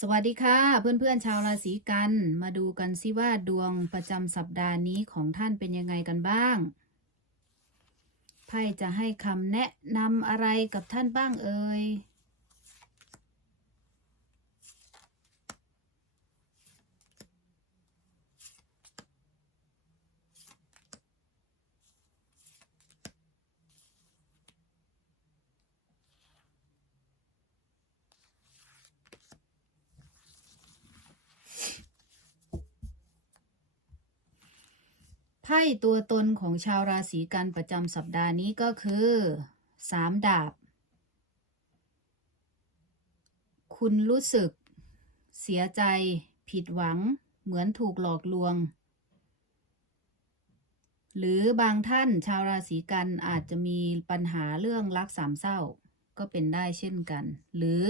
สวัสดีค่ะ เพื่อนๆชาวราศีกันมาดูกันสิว่าดวงประจำสัปดาห์นี้ของท่านเป็นยังไงกันบ้างไพ่จะให้คำแนะนำอะไรกับท่านบ้างเอ่ย ตัวตนของชาวราศีกันประจำสัปดาห์นี้ก็คือสามดาบ คุณรู้สึก เสียใจ ผิดหวัง เหมือนถูกหลอกลวง หรือบางท่านชาวราศีกันอาจจะมีปัญหาเรื่องรักสามเศร้า ก็เป็นได้เช่นกัน หรือ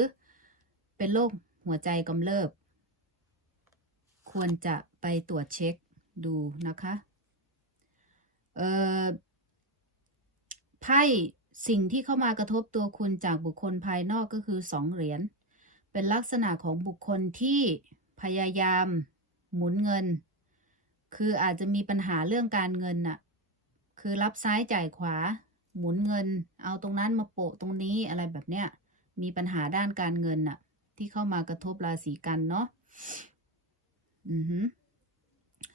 เป็นโรคหัวใจกำเริบ ควรจะไปตรวจเช็คดูนะคะ ไพ่สิ่งที่เข้ามากระทบตัวคุณจากบุคคลภายนอกก็คือสองเหรียญ เป็นลักษณะของบุคคลที่พยายามหมุนเงิน คืออาจจะมีปัญหาเรื่องการเงินน่ะ คือรับซ้ายจ่ายขวา หมุนเงิน เอาตรงนั้นมาโปะตรงนี้อะไรแบบเนี้ย มีปัญหาด้านการเงินน่ะ ที่เข้ามากระทบราศีกันเนาะ อือหือ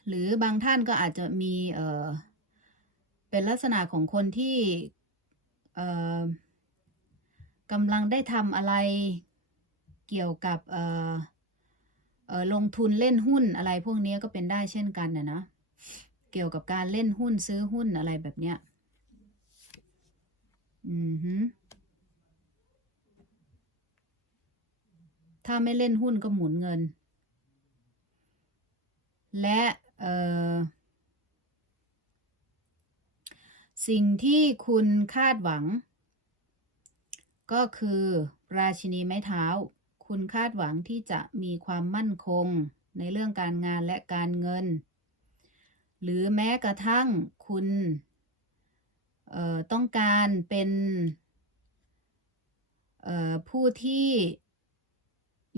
หรือบางท่านก็อาจจะมี เอ่อ เป็นลักษณะของคนที่กำลังได้ทำอะไรเกี่ยวกับลงทุนเล่นหุ้นอะไรพวกนี้ก็เป็นได้เช่นกันนะนะเกี่ยวกับการเล่นหุ้นซื้อหุ้นอะไรแบบเนี้ย อือฮึถ้าไม่เล่นหุ้นก็หมุนเงิน และ เอ่อ สิ่งที่คุณคาดหวัง ก็คือ ราชินีไม้เท้า คุณคาดหวังที่จะมีความมั่นคงในเรื่องการงานและการเงิน หรือแม้กระทั่งคุณต้องการเป็นผู้ที่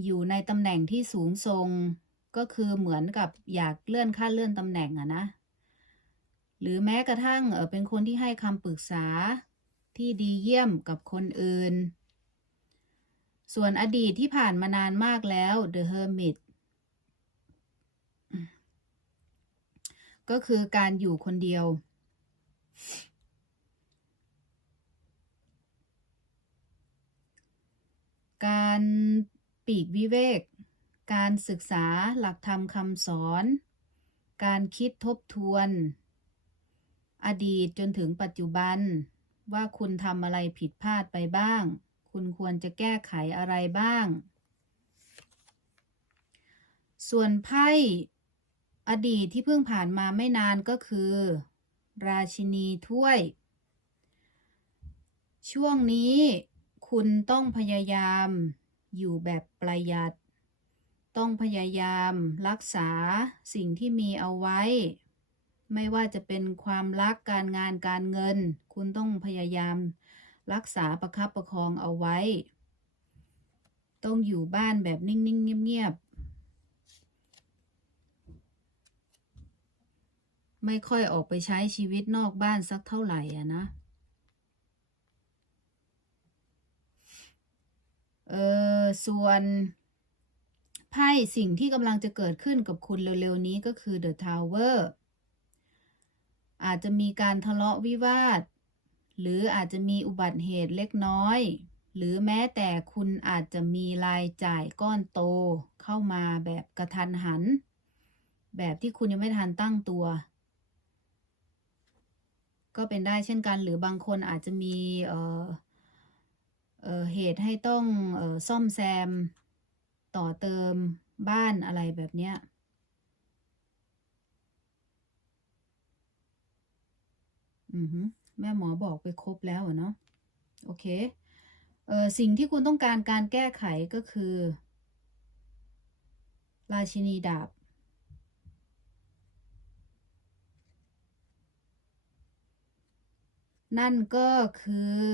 อยู่ในตำแหน่งที่สูงทรงก็คือเหมือนกับอยากเลื่อนขั้นเลื่อนตำแหน่งอะนะ หรือแม้กระทั่งเออเป็นคนที่ให้คำปรึกษาที่ดีเยี่ยมกับคนอื่น ส่วนอดีตที่ผ่านมานานมากแล้ว The Hermit ก็คือการอยู่คนเดียว การปีกวิเวก การศึกษาหลักธรรมคำสอน การคิดทบทวน อดีตจนถึงปัจจุบัน ว่าคุณทำอะไรผิดพลาดไปบ้าง คุณควรจะแก้ไขอะไรบ้าง ส่วนไพ่อดีตที่เพิ่งผ่านมาไม่นานก็คือ ราชินีถ้วย ช่วงนี้คุณต้องพยายามอยู่แบบประหยัด ต้องพยายามรักษาสิ่งที่มีเอาไว้ ไม่ว่าจะเป็นความรักการงานการเงิน คุณต้องพยายาม รักษาประคับประคองเอาไว้ ต้องอยู่บ้านแบบนิ่ง ๆ เงียบ ๆ ไม่ค่อยออกไปใช้ชีวิตนอกบ้านสักเท่าไหร่อะนะ เออส่วนไพ่สิ่งที่กำลังจะเกิดขึ้นกับคุณเร็ว ๆ นี้ก็คือ The Tower อาจจะมีการทะเลาะวิวาท หรืออาจจะมีอุบัติเหตุเล็กน้อย หรือแม้แต่คุณอาจจะมีรายจ่ายก้อนโต เข้ามาแบบกระทันหัน แบบที่คุณยังไม่ทันตั้งตัว ก็เป็นได้เช่นกัน หรือบางคนอาจจะมีเอ่อเอ่อเหตุให้ต้องเอ่อซ่อมแซม ต่อเติมบ้านอะไรแบบเนี้ย อือฮึแม่หมอบอกไปครบแล้วอะเนาะโอเคเออสิ่งที่คุณต้องการการแก้ไขก็คือ ราชินีดาบ นั่นก็คือ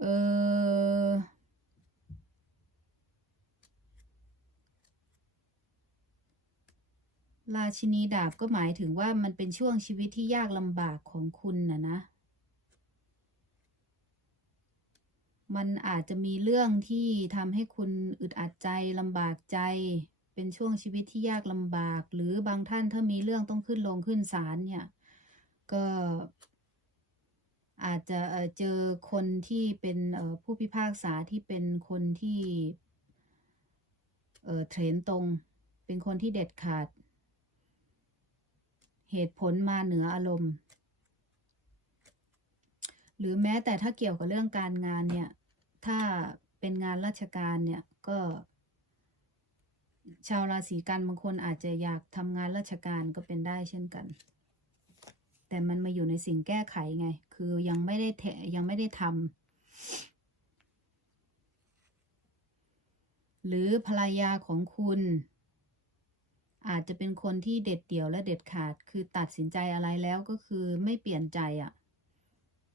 เออ ราชินีดาบก็หมายถึงว่ามันเป็นช่วงชีวิตที่ยากลำบากของคุณนะนะ มันอาจจะมีเรื่องที่ทำให้คุณอึดอัดใจลำบากใจ เป็นช่วงชีวิตที่ยากลำบาก หรือบางท่านถ้ามีเรื่องต้องขึ้นลงขึ้นศาลเนี่ย ก็อาจจะเจอคนที่เป็นผู้พิพากษาที่เป็นคนที่เอ่อเทรนตรง เป็นคนที่เด็ดขาด เหตุผลมาเหนืออารมณ์ หรือแม้แต่ถ้าเกี่ยวกับเรื่องการงานเนี่ย ถ้าเป็นงานราชการเนี่ยก็ ชาวราศีกันบางคนอาจจะอยากทำงานราชการก็เป็นได้เช่นกัน แต่มันมาอยู่ในสิ่งแก้ไขไง คือยังไม่ได้แทยังไม่ได้ทำหรือภรรยาของคุณ อาจจะเป็นคนที่เด็ดเดี่ยวและเด็ดขาด คือตัดสินใจอะไรแล้วก็คือไม่เปลี่ยนใจอะ่ะ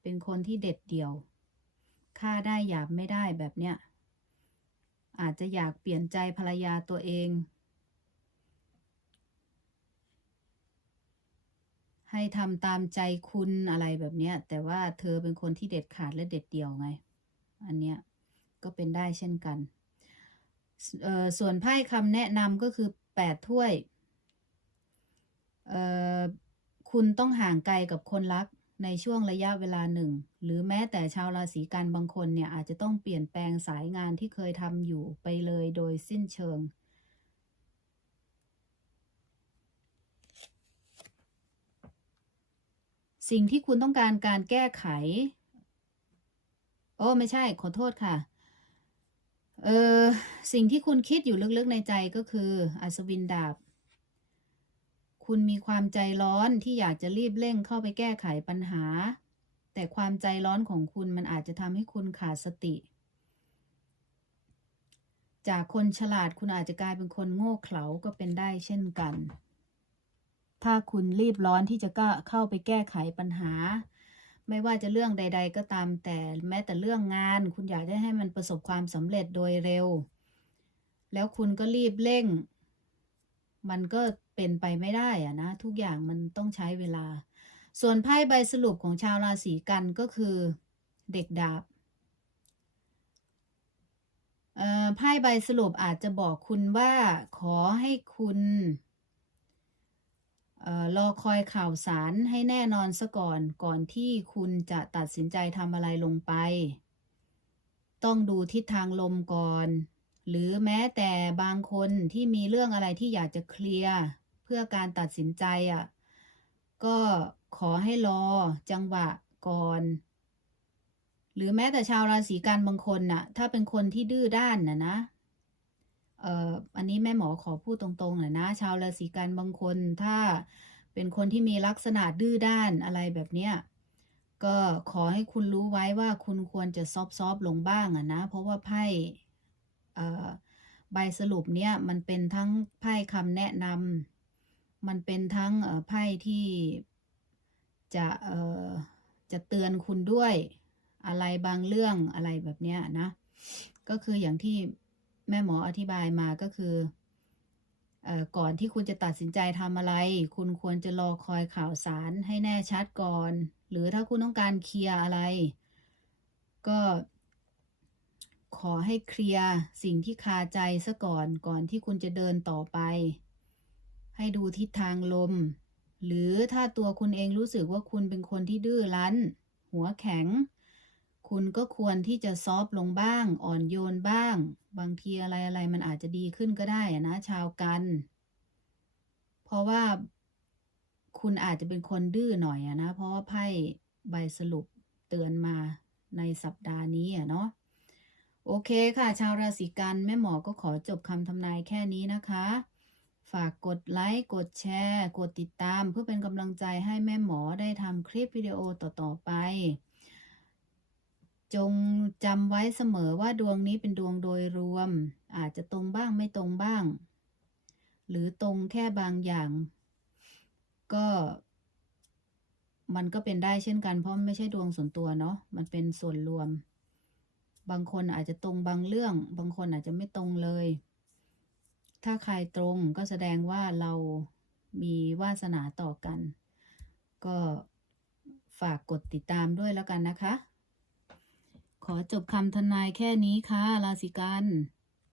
เป็นคนที่เด็ดเดี่ยว ฆ่าได้หยาบไม่ได้แบบเนี้ย อาจจะอยากเปลี่ยนใจภรรยาตัวเอง ให้ทำตามใจคุณอะไรแบบเนี้ย แต่ว่าเธอเป็นคนที่เด็ดขาดและเด็ดเดี่ยวไง อันเนี้ยก็เป็นได้เช่นกันสเอ่อส่วนไพ่คำแนะนำก็คือ แปดถ้วย เอ่อ คุณต้องห่างไกลกับคนรักในช่วงระยะเวลาหนึ่ง หรือแม้แต่ชาวราศีกันบางคนเนี่ย อาจจะต้องเปลี่ยนแปลงสายงานที่เคยทำอยู่ไปเลยโดยสิ้นเชิง สิ่งที่คุณต้องการการแก้ไข โอ้ไม่ใช่ขอโทษค่ะ เออสิ่งที่คุณคิดอยู่ลึกๆในใจก็คือ อัศวินดาบ คุณมีความใจร้อนที่อยากจะรีบเร่งเข้าไปแก้ไขปัญหา แต่ความใจร้อนของคุณมันอาจจะทำให้คุณขาดสติ จากคนฉลาดคุณอาจจะกลายเป็นคนโง่เขลาก็เป็นได้เช่นกัน ถ้าคุณรีบร้อนที่จะก้าเข้าไปแก้ไขปัญหา ไม่ว่าจะเรื่องใด ๆ ก็ตามแต่แม้แต่เรื่องงาน คุณอยากจะให้มันประสบความสำเร็จโดยเร็ว แล้วคุณก็รีบเร่ง มันก็เป็นไปไม่ได้อะนะ ทุกอย่างมันต้องใช้เวลา ส่วนไพ่ใบสรุปของชาวราศีกันก็คือเด็กดาบเอ่อไพ่ใบสรุปอาจจะบอกคุณว่าขอให้คุณ รอคอยข่าวสารให้แน่นอนซะก่อนก่อนที่คุณจะตัดสินใจทำอะไรลงไป ต้องดูทิศทางลมก่อน หรือแม้แต่บางคนที่มีเรื่องอะไรที่อยากจะเคลียร์เพื่อการตัดสินใจอะก็ขอให้รอจังหวะก่อน หรือแม้แต่ชาวราศีกันบางคนน่ะ ถ้าเป็นคนที่ดื้อด้านน่ะนะ อันนี้แม่หมอขอพูดตรงๆหน่อยนะ ชาวราศีกันบางคนถ้าเป็นคนที่มีลักษณะดื้อด้านอะไรแบบเนี้ยก็ขอให้คุณรู้ไว้ว่าคุณควรจะซอฟต์ๆลงบ้างอะนะ เพราะว่าไพ่ใบสรุปเนี้ยมันเป็นทั้งไพ่คำแนะนำมันเป็นทั้งไพ่ที่จะจะเตือนคุณด้วยอะไรบางเรื่องอะไรแบบเนี้ยนะ ก็คืออย่างที่ แม่หมออธิบายมาก็คืออก่อนที่คุณจะตัดสินใจทำอะไร คุณควรจะรอคอยข่าวสารให้แน่ชัดก่อน หรือถ้าคุณต้องการเคลียร์อะไร ก็ขอให้เคลียร์สิ่งที่คาใจซะก่อนก่อนที่คุณจะเดินต่อไป ให้ดูทิศทางลม หรือถ้าตัวคุณเองรู้สึกว่าคุณเป็นคนที่ดื้อรั้น หัวแข็ง คุณก็ควรที่จะซอฟลงบ้าง อ่อนโยนบ้าง บางทีอะไรอะไรมันอาจจะดีขึ้นก็ได้นะ ชาวกัน เพราะว่าคุณอาจจะเป็นคนดื้อหน่อยนะ เพราะว่าไพ่ใบสรุปเตือนมาในสัปดาห์นี้อะเนาะโอเคค่ะ ชาวราศีกันแม่หมอก็ขอจบคำทำนายแค่นี้นะคะ ฝากกดไลค์กดแชร์ กดติดตามเพื่อเป็นกำลังใจให้แม่หมอได้ทำคลิปวิดีโอต่อ ๆ ไป จงจำไว้เสมอว่าดวงนี้เป็นดวงโดยรวม อาจจะตรงบ้างไม่ตรงบ้าง หรือตรงแค่บางอย่าง ก็ มันก็เป็นได้เช่นกันเพราะไม่ใช่ดวงส่วนตัวเนาะมันเป็นส่วนรวม บางคนอาจจะตรงบางเรื่อง บางคนอาจจะไม่ตรงเลย ถ้าใครตรงก็แสดงว่าเรามีวาสนาต่อกัน ก็ฝากกดติดตามด้วยแล้วกันนะคะ ขอจบคำทำนายแค่นี้ค่ะราศีกัน